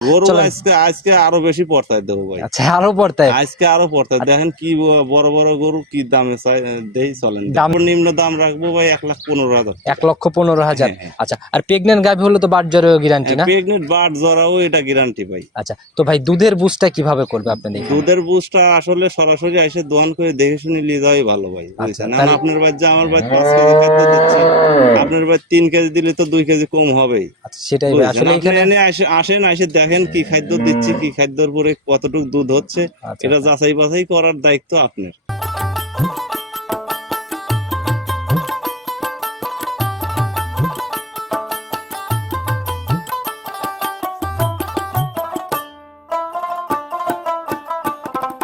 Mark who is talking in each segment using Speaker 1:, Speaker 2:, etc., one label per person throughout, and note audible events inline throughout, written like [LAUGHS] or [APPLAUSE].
Speaker 1: গরু আজকে আজকে আরও বেশি পড়তায় দেবো ভাই।
Speaker 2: আচ্ছা আরও পড়তায়?
Speaker 1: আজকে আরও পড়তায়। দেখেন কি বড় বড় গরু কি দামে দেই চলেন।
Speaker 2: দাম-
Speaker 1: নিম্ন দাম রাখব ভাই এক লাখ পনেরো হাজার।
Speaker 2: এক লক্ষ পনেরো হাজার।
Speaker 1: হ্যাঁ, হ্যাঁ।
Speaker 2: আচ্ছা আর প্রেগনেন্ট গাভী হলে তো বাট জ্বরেও গ্যারান্টি না?
Speaker 1: প্রেগনেন্ট বাট জরাও এটা গ্যারান্টি ভাই।
Speaker 2: আচ্ছা তো ভাই দুধের বুঝটা কীভাবে করবে আপনাদের
Speaker 1: দুধের বুঝটা আসলে সরাসরি এসে দোয়ান করে দেখে শুনে নিয়ে যাওয়াই ভালো ভাই বুঝছেন?
Speaker 2: আচ্ছা,
Speaker 1: আপনার বাড়ি আমার বাড়ি পাঁচ কেজি খাদ্য দিচ্ছি। আপনার বাড়ি তিন কেজি দিলে তো দুই কেজি কম হবেই।
Speaker 2: আচ্ছা সেটাই আসলে এখানে
Speaker 1: আসেন এসে দেখেন কি খাদ্য দিচ্ছি কি খাদ্যের পরে কতটুকু দুধ হচ্ছে
Speaker 2: আচ্ছা।
Speaker 1: এটা যাচাই বাছাই করার দায়িত্ব আপনার।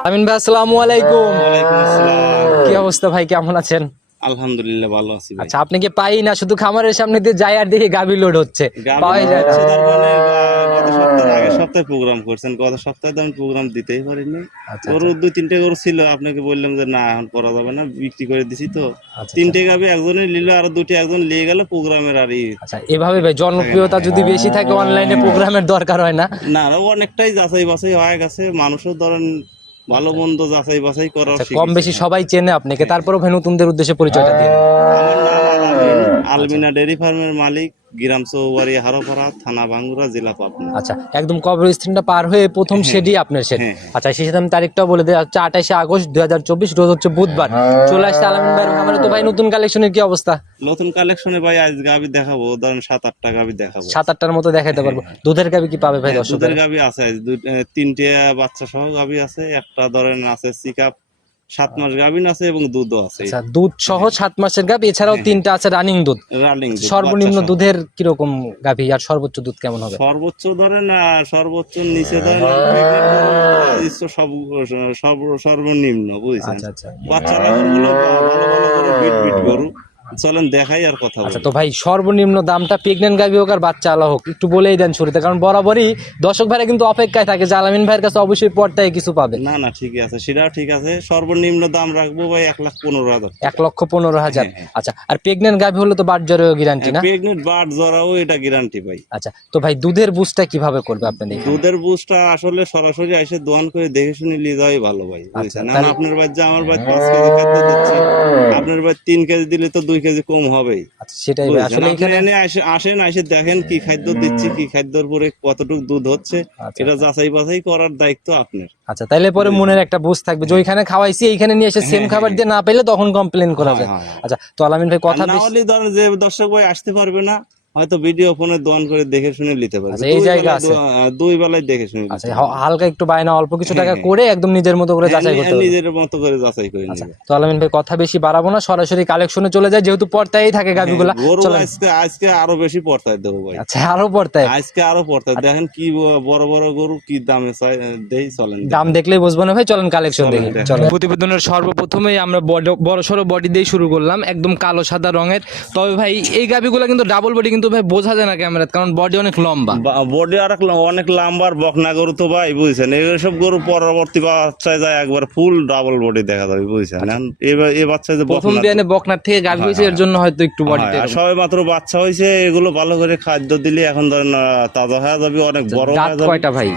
Speaker 2: আমিন ভাই আসসালামু আলাইকুম। কি অবস্থা ভাই কেমন আছেন?
Speaker 1: আলহামদুলিল্লাহ ভালো আছি ভাই।
Speaker 2: আচ্ছা আপনি কি পাই না? শুধু খামারের সামনে দিয়ে যায় আর দেখি গাভী লোড হচ্ছে।
Speaker 1: গাভী
Speaker 2: পাওয়াই যায় না।
Speaker 1: গত সপ্তাহে প্রোগ্রাম করছেন গত সপ্তাহে তো আমি প্রোগ্রাম দিতেই পারিনি।
Speaker 2: আচ্ছা
Speaker 1: গরু দুই তিনটে গরু ছিল আপনাকে বললাম যে না এখন করা যাবে না বিক্রি করে দিছি তো।
Speaker 2: আচ্ছা,
Speaker 1: তিনটে গাবে একজনে নিল আর দুটি একজন নিয়ে গেল প্রোগ্রামের আর
Speaker 2: আচ্ছা এভাবে ভাই জনপ্রিয়তা যদি বেশি থাকে অনলাইনে প্রোগ্রামের দরকার হয় না?
Speaker 1: না অনেকটাই যাচাই বাছাই হয়ে গেছে। মানুষও ধরেন ভালো মন্দ যাচাই বাছাই করা
Speaker 2: আচ্ছা, কম বেশি সবাই চেনে আপনাকে তারপরেও ভাই নতুনদের উদ্দেশ্যে পরিচয়টা দিন আচ্ছা।
Speaker 1: আলমিনা ডেরি ফার্মের মালিক। গ্রাম চৌবাড়ি হারোপাড়া থানা ভাঙ্গুরা জেলা পাবনা।
Speaker 2: আচ্ছা একদম কবরস্থানটা পার হয়ে প্রথম শেডই আপনার শেড
Speaker 1: হ্যাঁ, হ্যাঁ।
Speaker 2: আচ্ছা সেই সাথে আমি তারিখটাও বলে দিই হচ্ছে আঠাশে আগস্ট দুই হাজার চব্বিশ রোজ হচ্ছে বুধবার। চলে আসছে আলামিন ভাই খামারে তো ভাই নতুন কালেকশনের কি অবস্থা?
Speaker 1: নতুন কালেকশনে ভাই আজ গাবি দেখাবো ধরেন সাত আটটা গাবি দেখাবো।
Speaker 2: সাত আটটার মতো দেখাতে পারব। দুধের গাবি কি পাবে ভাই
Speaker 1: হ্যাঁ, দুধের গাবি আছে তিনটে বাচ্চা সহ গাবি আছে একটা ধরেন আছে সিকাপ সাত মাস গাভিন আছে এবং দুধও আছে।
Speaker 2: আচ্ছা দুধ সহ সাত মাসের গাবি এছাড়াও তিনটা আছে রানিং দুধ।
Speaker 1: রানিং
Speaker 2: সর্বনিম্ন দুধের কীরকম গাভি আর সর্বোচ্চ দুধ কেমন হবে?
Speaker 1: সর্বোচ্চ ধরেন না সর্বোচ্চ নিচে ধরেন সব সব সর্বনিম্ন বুঝছেন?
Speaker 2: আচ্ছা আচ্ছা।
Speaker 1: বাচ্চারা গরুগুলো ভালো ভালো করে বিট বিট গরু। চলেন দেখাই আর কথা
Speaker 2: আচ্ছা তো ভাই সর্বনিম্ন দামটা প্রেগনেন্ট গাভি হোক আর বাচ্চা আলা হোক একটু বলেই দেন শুরুতে কারণ বরাবরই দর্শক ভাইরা কিন্তু অপেক্ষায় থাকে যে আলামিন ভাইয়ের কাছে অবশ্যই পর্দায় কিছু পাবে।
Speaker 1: না না ঠিকই আছে সেটাও ঠিক আছে। সর্বনিম্ন দাম রাখব ভাই এক লাখ পনেরো হাজার।
Speaker 2: এক লক্ষ পনেরো হাজার।
Speaker 1: হ্যাঁ,
Speaker 2: আচ্ছা আর প্রেগনেন্ট গাভি হলে তো বাট জ্বরেও গ্যারান্টি না?
Speaker 1: প্রেগনেন্ট বাট জরাও এটা গ্যারান্টি ভাই।
Speaker 2: আচ্ছা তো ভাই দুধের বুঝটা কীভাবে করবে আপনাদের
Speaker 1: দুধের বুঝটা আসলে সরাসরি এসে দোয়ান করে দেখে শুনে নিয়ে যাওয়াই ভালো ভাই
Speaker 2: আচ্ছা,
Speaker 1: আপনার বাড়ি আমার বাড়ি পাঁচ কেজি খাদ্য দিচ্ছি। আপনার বাড়ি তিন কেজি দিলে তো দুই কেজি কম হবেই।
Speaker 2: আচ্ছা সেটাই আসলে এখানে
Speaker 1: আসেন এসে দেখেন কি খাদ্য দিচ্ছি কি খাদ্যর পরে কতটুকু দুধ হচ্ছে।
Speaker 2: আচ্ছা।
Speaker 1: এটা যাচাই বাছাই করার দায়িত্ব আপনার।
Speaker 2: আচ্ছা তাইলে পরে মনের একটা বুঝ থাকবে যে ওইখানে খাওয়াইছি এইখানে নিয়ে এসে সেম খাবার দিয়ে না পেলে তখন কমপ্লেন করা
Speaker 1: হ্যাঁ,
Speaker 2: যায়।
Speaker 1: হ্যাঁ, হ্যাঁ।
Speaker 2: আচ্ছা তো আলামিন ভাই কথা
Speaker 1: না হলে ধরেন যে দর্শক ভাই আসতে পারবে না হয়তো ভিডিও ফোনে দোয়ান করে দেখে শুনে নিতে পারবে
Speaker 2: আচ্ছা, এই জায়গা আছে।
Speaker 1: দুই বেলায় দেখে শুনে
Speaker 2: আচ্ছা হালকা একটু বায়না অল্প কিছু টাকা
Speaker 1: হ্যাঁ,
Speaker 2: করে একদম নিজের মতো করে যাচাই করতে
Speaker 1: নিজের মতো করে যাচাই করে
Speaker 2: আচ্ছা
Speaker 1: নিবে।
Speaker 2: তো আলামিন ভাই কথা বেশি বাড়াবো না সরাসরি কালেকশনে চলে যায় যেহেতু পর্দায় থাকে গাভিগুলা
Speaker 1: হ্যাঁ, আজকে আজকে আরও বেশি পড়তায় দেবো ভাই।
Speaker 2: আচ্ছা আরও পর্দায়।
Speaker 1: আজকে আরও পড়তায় দেখেন কি বড় বড় গরু কি দামে চাই- দেই চলেন
Speaker 2: দাম দেখলেই বুঝব না ভাই চলেন কালেকশন দেখি। চলেন। প্রতিবেদনের সর্বপ্রথমেই আমরা বড় সড়ো বডি দিয়ে শুরু করলাম একদম কালো সাদা রঙের। তবে ভাই এই গাভিগুলো কিন্তু ডাবল বডি কিন্তু ভাই বোঝা যায় না ক্যামেরাতে কারণ বডি অনেক লম্বা।
Speaker 1: বডি আর অনেক লাম্বার বকনা গরু তো ভাই বুঝছেন? এইসব গরু পরবর্তী বাচ্চায় যায় একবার ফুল ডাবল বডি দেখা যাবে বুঝছেন? এখন এবার এই বাচ্চায় যে
Speaker 2: প্রথম
Speaker 1: বকনা-
Speaker 2: বকনার থেকে গাভি হয়েছে এর জন্য হয়তো একটু বডিতে
Speaker 1: হ্যাঁ, সবে মাত্র বাচ্চা হয়েছে এগুলো ভালো করে খাদ্য দিলে এখন ধরেন তাজা হয়ে যাবে অনেক বড় হয়ে যাবে।
Speaker 2: কয়টা ভাই?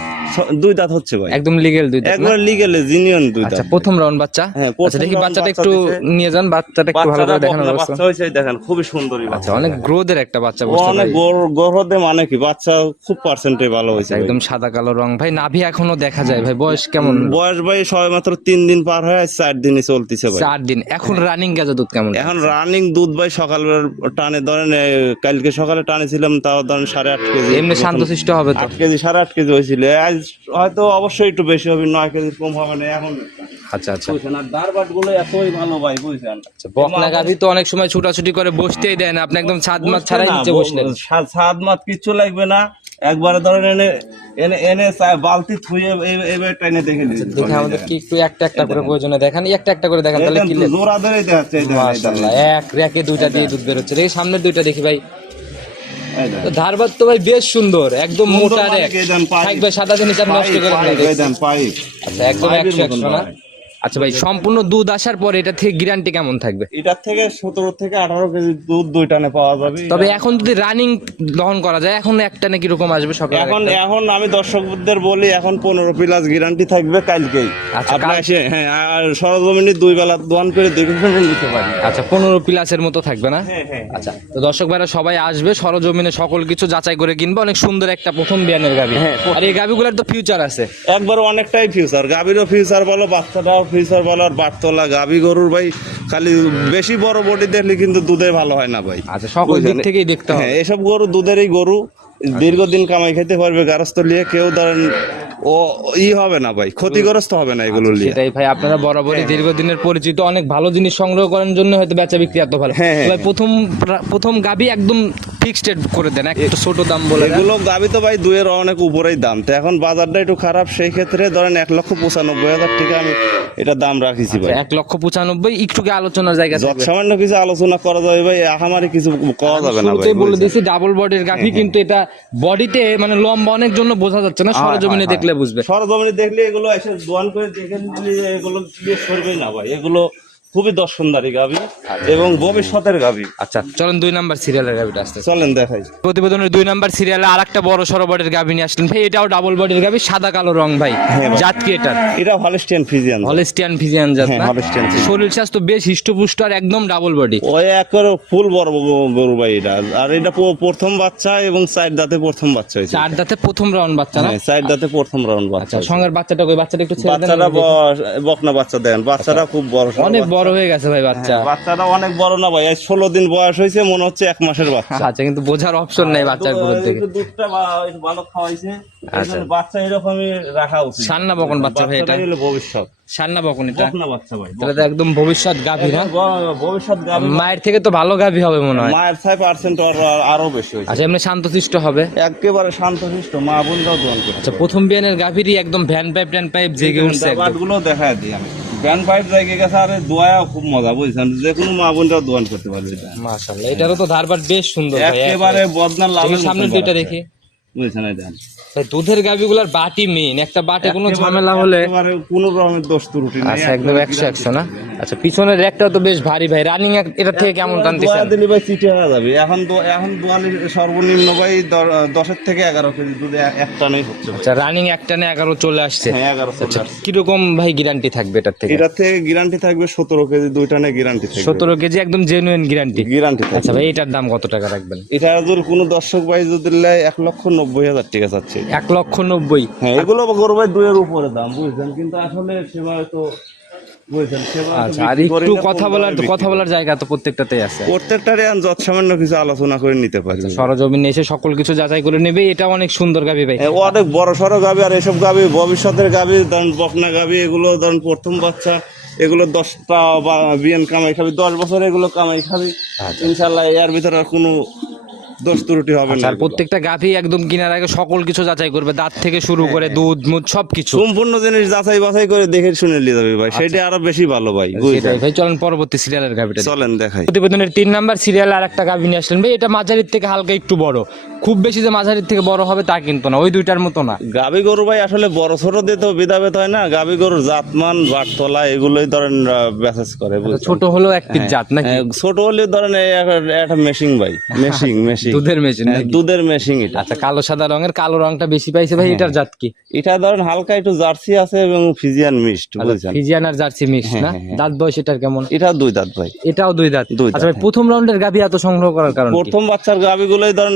Speaker 1: দুই দাঁত হচ্ছে ভাই।
Speaker 2: একদম লিগেল দুই দাঁত
Speaker 1: একবার লিগেলে জিনিয়ন দুই
Speaker 2: আচ্ছা
Speaker 1: দাঁত।
Speaker 2: প্রথম রাউন্ড বাচ্চা?
Speaker 1: হ্যাঁ,
Speaker 2: আচ্ছা দেখি বাচ্চাটা একটু নিয়ে যান বাচ্চাটা একটু ভালো করে ব্যবস্থা।
Speaker 1: বাচ্চা হয়েছে দেখেন খুবই সুন্দরী
Speaker 2: আচ্ছা
Speaker 1: বাচ্চা
Speaker 2: অনেক গ্রোথের একটা বাচ্চা
Speaker 1: অনেক গর্ভতে মানে কি? বাচ্চা খুব পার্সেন্টে ভালো হয়েছে
Speaker 2: একদম সাদা কালো রং। ভাই নাভি এখনও দেখা যায় ভাই বয়স কেমন?
Speaker 1: বয়স ভাই সবে মাত্র তিন দিন পার হয়ে চার চলতেছে ভাই।
Speaker 2: চার দিন। এখন রানিং গেছে দুধ কেমন
Speaker 1: এখন রানিং দুধ ভাই সকালবেলার টানে ধরেন কালকে সকালে টানেছিলাম তাও ধরেন সাড়ে আট কেজি।
Speaker 2: এমনি শান্তশিষ্ট হবে
Speaker 1: আট কেজি সাড়ে আট কেজি হয়েছিল। আজ হয়তো অবশ্যই একটু বেশি হবে নয় কেজি কম হবে না এখন
Speaker 2: আচ্ছা আচ্ছা।
Speaker 1: বুঝছেন? আর দারবাটগুলো এতই ভালো ভাই বুঝছেন?
Speaker 2: আচ্ছা, বকনা গাভি তো অনেক সময় ছুটাছুটি করে বসতেই দেয় না আপনি একদম ছাদ মাছ ছাড়াই নিচে
Speaker 1: মাত কিচ্ছু লাগবে না। একবারে ধরেন এনে এনে এনে বালতি থুয়ে এইবার টাইনে দেখে নিন
Speaker 2: দেখে আমাদের কি একটু একটা একটা করে প্রয়োজনে দেখান। একটা একটা করে দেখান তাহলে কি
Speaker 1: জোড়া ধরে দেখাচ্ছে
Speaker 2: মাশাআল্লাহ এক র্যাকে দুইটা দিয়ে দুধ বেরোচ্ছে। দেখি সামনের দুইটা দেখি ভাই। ধারবাদ তো ভাই বেশ সুন্দর একদম মোটা র্যাক। থাকবে সাদা জিনিস আর নষ্ট করে। আচ্ছা একদম একশো একশো না। আচ্ছা ভাই সম্পূর্ণ দুধ আসার পর এটা থেকে গ্যারান্টি কেমন থাকবে?
Speaker 1: এটার থেকে সতেরো থেকে আঠারো কেজি দুধ দুই টানে পাওয়া যাবে।
Speaker 2: তবে এখন যদি রানিং দহন করা যায় এখন একটা নাকি রকম আসবে সকালে
Speaker 1: এখন এখন আমি দর্শকদের বলি এখন পনেরো প্লাস গ্যারান্টি থাকবে কালকেই।
Speaker 2: আচ্ছা,
Speaker 1: আপনি এসে হ্যাঁ আর সরজমিনে দুই বেলা দোয়ান করে দেখে নিতে পারি।
Speaker 2: আচ্ছা পনেরো প্লাসের মতো থাকবে না?
Speaker 1: হ্যাঁ হ্যাঁ
Speaker 2: আচ্ছা তো দর্শক ভাইরা সবাই আসবে সরজমিনে সকল কিছু যাচাই করে কিনবে। অনেক সুন্দর একটা প্রথম বিয়ানের গাবি।
Speaker 1: হ্যাঁ,
Speaker 2: আর এই গাবিগুলোর তো ফিউচার আছে।
Speaker 1: একবার অনেকটাই ফিউচার গাভীরও ফিউচার বলো বাচ্চাটাও ফিউচার বলো আর বাটতলা গাভী গরুর ভাই খালি বেশি বড় বডি দেখলে কিন্তু দুধে ভালো হয় না ভাই।
Speaker 2: আচ্ছা সকল দিক থেকেই দেখতে হবে।
Speaker 1: হ্যাঁ এসব গরু দুধেরই গরু দীর্ঘদিন কামাই খেতে পারবে গারস্থ লিয়ে কেউ ধরেন ও ই হবে না ভাই ক্ষতিগ্রস্ত হবে না এগুলো লিয়ে।
Speaker 2: সেটাই ভাই আপনারা বরাবরই দীর্ঘদিনের পরিচিত অনেক ভালো জিনিস সংগ্রহ করার জন্য হয়তো বেচা বিক্রি এত ভালো।
Speaker 1: হ্যাঁ, হ্যাঁ,
Speaker 2: ভাই প্রথম প্রা- প্রথম গাবি একদম ফিক্সড করে দেন একটু ছোট দাম বলে
Speaker 1: এগুলো গাবি তো ভাই দুয়ের অনেক উপরেই দাম। তো এখন বাজারটা একটু খারাপ সেই ক্ষেত্রে ধরেন এক লক্ষ পঁচানব্বই হাজার টাকা আমি এটা দাম রাখিছি ভাই।
Speaker 2: এক লক্ষ পঁচানব্বই একটু কি আলোচনার জায়গা
Speaker 1: সামান্য কিছু আলোচনা করা যাবে ভাই আহামারি কিছু করা যাবে না ভাই
Speaker 2: বলে? দিয়েছি ডাবল বডির গাভি কিন্তু এটা বডিতে মানে লম্বা অনেক জন্য বোঝা যাচ্ছে না সরজমিনে দেখলে বুঝবে।
Speaker 1: সরজমিনে দেখলে এগুলো এসে দোয়ান করে দেখে এগুলো করবে না ভাই এগুলো খুবই দর্শনদারি গাবি এবং ভবিষ্যতের গাবি।
Speaker 2: আচ্ছা চলেন দুই নাম্বার সিরিয়ালের গাভিটা আসতে।
Speaker 1: চলেন দেখাই।
Speaker 2: প্রতিবেদনের দুই নাম্বার সিরিয়ালে আর একটা বড় সড়ো বডির গাভি নিয়ে আসলেন। ভাই এটাও ডাবল বডির গাভি সাদা কালো রং ভাই। জাত কি এটার?
Speaker 1: এটা হলিস্টিয়ান ফিজিয়ান
Speaker 2: হলিস্টিয়ান ফিজিয়ান জাত
Speaker 1: হ্যাঁ,
Speaker 2: না?
Speaker 1: Friesian।
Speaker 2: শরীর স্বাস্থ্য বেশ হিষ্টপুষ্ট আর একদম ডাবল বডি
Speaker 1: ওই একেবারে ফুল বড় গরু ভাই এটা। আর এটা প্রথম বাচ্চা এবং চার দাঁতে প্রথম বাচ্চা হয়েছে।
Speaker 2: চার দাঁতে প্রথম রাউন্ড বাচ্চা না?
Speaker 1: হ্যাঁ চার দাঁতে প্রথম রাউন্ড বাচ্চা
Speaker 2: আচ্ছা সঙ্গের বাচ্চাটা কই? বাচ্চাটা একটু ছেড়ে দেন
Speaker 1: বাচ্চাটা বকনা বাচ্চা দেন। বাচ্চাটা খুব বড়
Speaker 2: অনেক। বড় হয়ে গেছে ভাই বাচ্চা।
Speaker 1: হ্যাঁ, বাচ্চাটা অনেক বড় না ভাই। ষোলো দিন বয়স হয়েছে মনে হচ্ছে এক মাসের বাচ্চা।
Speaker 2: আচ্ছা কিন্তু বোঝার অপশন নেই বাচ্চার
Speaker 1: দু-
Speaker 2: গ্রোথ থেকে
Speaker 1: দুধটা ভালো খাওয়াইছে বাচ্চা এরকমই রাখা উচিত।
Speaker 2: সান্না বকন বাচ্চা ভাই এটা।
Speaker 1: হলো ভবিষ্যৎ।
Speaker 2: সান্না বকন এটা।
Speaker 1: বকনা বাচ্চা ভাই
Speaker 2: তাহলে তো একদম ভবিষ্যৎ গাভী না
Speaker 1: ভবিষ্যৎ গাভী
Speaker 2: মায়ের থেকে তো ভালো গাভী হবে মনে হয়।
Speaker 1: মায়ের আরও বেশি হয়েছে।
Speaker 2: আচ্ছা এমনি শান্তশিষ্ট হবে?
Speaker 1: একেবারে শান্তশিষ্ট মা দোয়ান
Speaker 2: আচ্ছা প্রথম বিয়ানের গাভীরই একদম ভ্যান পাইপ ট্যান পাইপ জেগে উঠছে
Speaker 1: দেখা দিই আমি। ব্যান ফাইট জায়গায় গেছে আর দোয়া খুব মজা বুঝছেন? যে কোনো মা বোনরা দোয়ান করতে পারবে
Speaker 2: মাশাআল্লাহ এটারও তো ধারবার বেশ সুন্দর
Speaker 1: একেবারে বদনার লাভ
Speaker 2: সামনে দুইটা দেখি।
Speaker 1: বুঝছেন এটা
Speaker 2: দুধের গাভীগুলার বাটি মেইন একটা বাটে কোনো ঝামেলা হলে
Speaker 1: কোনো রকমের দোষ ত্রুটি নেই
Speaker 2: আচ্ছা একদম একশো একশো না? আচ্ছা পিছনের র্যাকটাও তো বেশ ভারী ভাই রানিং এটা থেকে কেমন টানতেছেন
Speaker 1: দিলে ভাই চিটে হয়ে যাবে। এখন দো- এখন দোয়ালি সর্বনিম্ন ভাই দ- দশের থেকে এগারো কেজি দুধ এ- একটা নেই হচ্ছে
Speaker 2: আচ্ছা রানিং একটা না এগারো চলে আসছে।
Speaker 1: হ্যাঁ এগারো
Speaker 2: আচ্ছা কীরকম ভাই গ্যারান্টি থাকবে এটার থেকে?
Speaker 1: এটার থেকে গ্যারান্টি থাকবে সতেরো কেজি দুইটা নেই গ্যারান্টি থাকবে।
Speaker 2: সতেরো কেজি একদম জেনুইন গ্যারান্টি
Speaker 1: গ্যারান্টি
Speaker 2: আচ্ছা ভাই এটার দাম কত টাকা রাখবেন?
Speaker 1: এটা যদি কোনো দর্শক ভাই যদি এক লক্ষ নব্বই হাজার টাকা চাচ্ছে।
Speaker 2: এক লক্ষ নব্বই।
Speaker 1: হ্যাঁ এগুলো দুইয়ের উপরে দাম বুঝছেন? কিন্তু আসলে সেভাবে তো
Speaker 2: আচ্ছা আর একটু কথা বলার
Speaker 1: দামে
Speaker 2: তো
Speaker 1: বিক্রি
Speaker 2: কথা বলার জায়গা তো প্রত্যেকটাতেই আছে।
Speaker 1: প্রত্যেকটারে যত সামান্য কিছু আলোচনা করে নিতে পারি।
Speaker 2: সরজমিনে এসে সকল কিছু যাচাই করে নেবে এটা অনেক সুন্দর গাবি ভাই।
Speaker 1: অনেক বড় সড়ো গাবি আর এসব গাবি ভবিষ্যতের গাবি ধরেন বকনা গাবি এগুলো ধরেন প্রথম বাচ্চা এগুলো দশটা বা বিয়ান কামাই খাবি দশ বছর এগুলো কামাই খাবি।
Speaker 2: আচ্ছা।
Speaker 1: ইনশাল্লাহ এর ভিতরে আর কোনো দোষ ত্রুটি হবে না
Speaker 2: আর প্রত্যেকটা গাভি একদম কেনার আগে সকল কিছু যাচাই করবে। দাঁত থেকে শুরু করে দুধ মুধ সবকিছু।
Speaker 1: সম্পূর্ণ জিনিস যাচাই বাছাই করে দেখে শুনে নিয়ে যাবে ভাই। সেটা আরও বেশি ভালো ভাই
Speaker 2: সেটাই ভাই চলেন পরবর্তী সিরিয়ালের গাভিটা।
Speaker 1: চলেন দেখাই।
Speaker 2: প্রতিবেদনের তিন নাম্বার সিরিয়াল আর একটা গাভি নিয়ে আসলেন। ভাই এটা মাঝারির থেকে হালকা একটু বড়। খুব বেশি যে মাঝারির থেকে বড় হবে তা কিন্তু না ওই দুইটার মতো না।
Speaker 1: গাভী গরু ভাই আসলে বড় ছোট দিয়ে তো বিধাবেত হয় না। গাবি গরুর জাতমান বাটতলা এগুলোই ধরেন মেসেজ করে
Speaker 2: ছোট হলেও এক পিস জাত নাকি?
Speaker 1: হ্যাঁ, ছোট হলে ধরেন একটা- একটা মেশিং ভাই। [LAUGHS] মেশিং মেশিং
Speaker 2: দুধের মেশিন
Speaker 1: দুধের মেশিং এটা।
Speaker 2: আচ্ছা কালো সাদা রঙের কালো রংটা বেশি পাইছে ভাই এটার জাত কি?
Speaker 1: এটা ধরেন হালকা একটু জার্সি আছে এবং ফিজিয়ান মিক্সড বুঝছেন?
Speaker 2: ফিজিয়ান আর জার্সি না?
Speaker 1: হ্যাঁ, হ্যাঁ।
Speaker 2: দাঁত বয়স এটার কেমন?
Speaker 1: এটা দুই দাঁত ভাই।
Speaker 2: এটাও দুই দাঁত। আচ্ছা ভাই প্রথম রাউন্ডের গাভি এত সংগ্রহ করার কারণ
Speaker 1: প্রথম বাচ্চার গাবিগুলোই ধরেন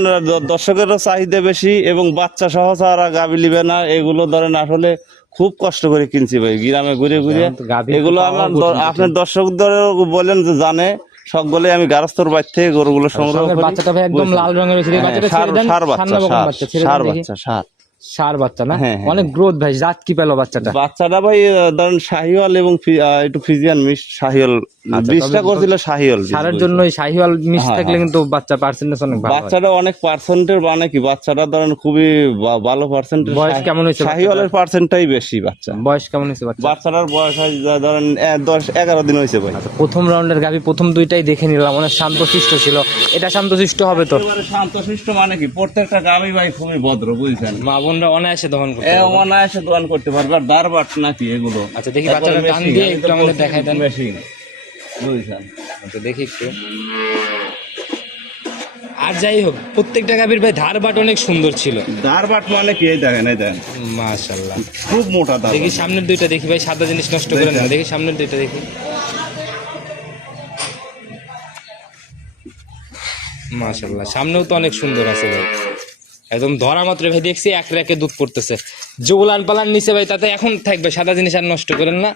Speaker 1: দর্শকেরও চাহিদা বেশি এবং বাচ্চা সহ যারা গাবি লিবে না এগুলো ধরেন আসলে খুব কষ্ট করে কিনছি ভাই। গ্রামে ঘুরে ঘুরে
Speaker 2: গাভী
Speaker 1: এগুলো আমার আপনার দর্শকদের বলেন যে জানে সকলে আমি গারস্থর বাড়ি থেকে গরুগুলো সংগ্রহ করি।
Speaker 2: বাচ্চাটা ভাই একদম লাল রঙের হয়েছে।
Speaker 1: হ্যাঁ,
Speaker 2: বাচ্চাটা ছেড়ে দেন
Speaker 1: ষাঁড় বাচ্চা, সার
Speaker 2: বাচ্চা ছেড়ে
Speaker 1: বাচ্চা,
Speaker 2: না?
Speaker 1: হ্যাঁ, হ্যাঁ।
Speaker 2: অনেক গ্রোথ ভাই জাত কি পেল বাচ্চাটা?
Speaker 1: বাচ্চাটা ভাই ধরেন শাহিওয়াল এবং একটু ফিজিয়ান মিক্স শাহিওয়াল।
Speaker 2: আচ্ছা,
Speaker 1: বীজটা করছিল শাহিওয়াল
Speaker 2: সারের জন্য শাহিওয়াল মিক্স
Speaker 1: হ্যাঁ,
Speaker 2: থাকলে কিন্তু বাচ্চা পার্সেন্টেজ অনেক ভালো
Speaker 1: বাচ্চাটা অনেক পার্সেন্টের মানে কি বাচ্চাটা ধরেন খুবই ভালো পার্সেন্টের
Speaker 2: বয়স কেমন হয়েছে
Speaker 1: শাহিওয়ালের পার্সেন্টটাই বেশি বাচ্চা।
Speaker 2: বয়স কেমন হয়েছে বাচ্চা
Speaker 1: বাচ্চাটার বয়স হয় ধরেন দশ এগারো দিন হয়েছে ভাই।
Speaker 2: প্রথম রাউন্ডের গাভি প্রথম দুইটাই দেখে নিলাম অনেক শান্তশিষ্ট ছিল। এটা শান্তশিষ্ট হবে তো?
Speaker 1: একেবারে শান্তশিষ্ট মানে কি? প্রত্যেকটা গাবি ভাই খুবই ভদ্র বুঝছেন?
Speaker 2: মা বোনরা অনায়াসে দহন করতে পারবে।
Speaker 1: অনায়াসে দোয়ান করতে পারবে। আর দারবাট নাকি এগুলো?
Speaker 2: আচ্ছা দেখি বাচ্চাটা টান দিয়ে একটু আমাদের দেখাই দেন।
Speaker 1: মেশিন বুঝছেন
Speaker 2: আচ্ছা দেখি একটু। আর যাই হোক প্রত্যেকটা গাভীর ভাই ধার বাট অনেক সুন্দর ছিল।
Speaker 1: দারবাট মানে কি? দেখেন এই দেখেন।
Speaker 2: মাশাল্লাহ।
Speaker 1: খুব মোটা দার
Speaker 2: দেখি সামনের দুইটা দেখি ভাই সাদা জিনিস নষ্ট করে না দেখি সামনের দুইটা দেখি। মাশাল্লাহ সামনেও তো অনেক সুন্দর আছে ভাই। একদম ধরা মাত্র ভাই দেখছি এক রেখে দুধ পড়তেছে। যে উলান পালান নিচে ভাই তাতে এখন থাকবে সাদা জিনিস আর নষ্ট করেন না।